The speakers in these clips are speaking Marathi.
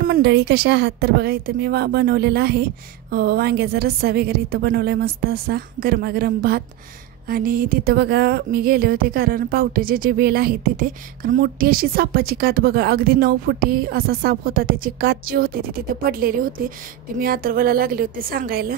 नमस्कार मंडळी, कशा आहात? तर बघा इथं मी बनवलेला आहे वांग्याचा रस्सा वगैरे इथं बनवला आहे, मस्त असा गरमागरम भात. आणि तिथं बघा मी गेले होते कारण पावट्याचे जे वेल आहे तिथे, कारण मोठी अशी सापाची कात बघा, अगदी 9 फुटी असा साप होता. त्याची कात जी होती ती तिथे पडलेली होती. ती मी अथर्वला लागले होते सांगायला,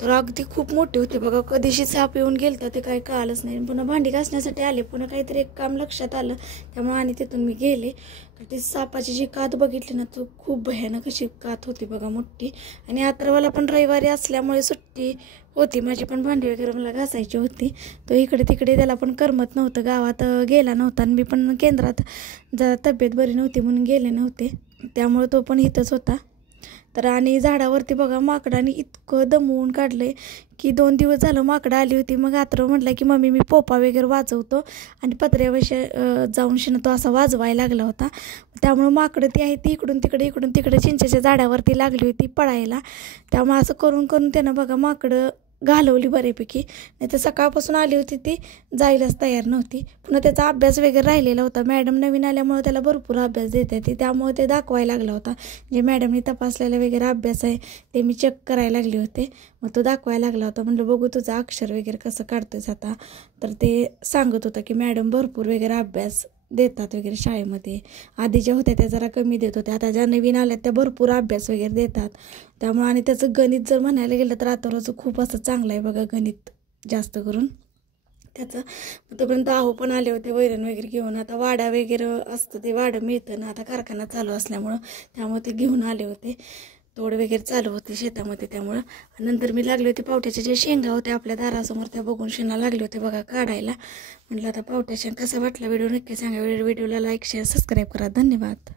तर अगदी खूप मोठी होती बघा. कधीशी साप येऊन गेलं ते काही कळालंच नाही. पुन्हा भांडी घासण्यासाठी आले, पुन्हा काहीतरी एक काम लक्षात आलं, त्यामुळे आणि तिथून मी गेले. तर ती सापाची जी कात बघितली ना, तो खूप भयानक अशी कात होती बघा, मोठी. आणि अथर्वला पण रविवारी असल्यामुळे सुट्टी होती, माझी पण भांडी वगैरे मला घासायची होती. तो इकडे तिकडे त्याला पण करमत नव्हतं, गावात गेला नव्हता. आणि मी पण केंद्रात जरा तब्येत बरी नव्हती म्हणून गेले नव्हते, त्यामुळे तो पण इथंच होता. तर आणि झाडावरती बघा माकडाने इतकं दमवून काढलं की 2 दिवस झालं माकडं आली होती. मग अथर्व म्हटलं की मम्मी मी पोपा वगैरे वाजवतो, आणि पत्र्यावशी जाऊन तो असा वाजवायला लागला होता. त्यामुळं माकडं ती आहे ती इकडून तिकडे चिंचेच्या झाडावरती लागली होती पळायला. त्यामुळे असं करून करून त्यानं बघा माकडं घालवली बऱ्यापैकी. नाही तर सकाळपासून आली होती ती, जायलाच तयार नव्हती. पुन्हा त्याचा अभ्यास वगैरे राहिलेला होता. मॅडम नवीन आल्यामुळे त्याला भरपूर अभ्यास देते ती, त्यामुळे ते दाखवायला लागला होता. जे मॅडमने तपासलेला वगैरे अभ्यास आहे ते मी चेक करायला लागले होते. मग तो दाखवायला लागला होता. म्हटलं बघू तुझं अक्षर वगैरे कसं काढतोयस आता. तर ते सांगत होतं की मॅडम भरपूर वगैरे अभ्यास देतात वगैरे शाळेमध्ये. आधी ज्या होत्या त्या जरा कमी देत होत्या, आता ज्या नवीन आल्यात त्या भरपूर अभ्यास वगैरे देतात. त्यामुळे आणि त्याचं गणित जर म्हणायला गेलं तर अथर्वचं खूप असं चांगलं आहे बघा गणित, जास्त करून त्याचं. तोपर्यंत आहो पण आले होते वैरण वगैरे घेऊन. आता वाडा वगैरे असतं, ते वाडं मिळतं ना आता कारखाना चालू असल्यामुळं, त्यामुळे ते घेऊन आले होते. तोड वगैरे चालू होते शेतामध्ये, त्यामुळं. नंतर मी लागले होते पावट्याच्या ज्या शेंगा होत्या आपल्या दारासमोर, त्या बघून शेणा लागले होते बघा काढायला. म्हटलं आता पावट्या शेंगा कसा वाटला व्हिडिओ नक्की सांगा. व्हिडिओला लाईक शेअर सबस्क्राईब करा. धन्यवाद.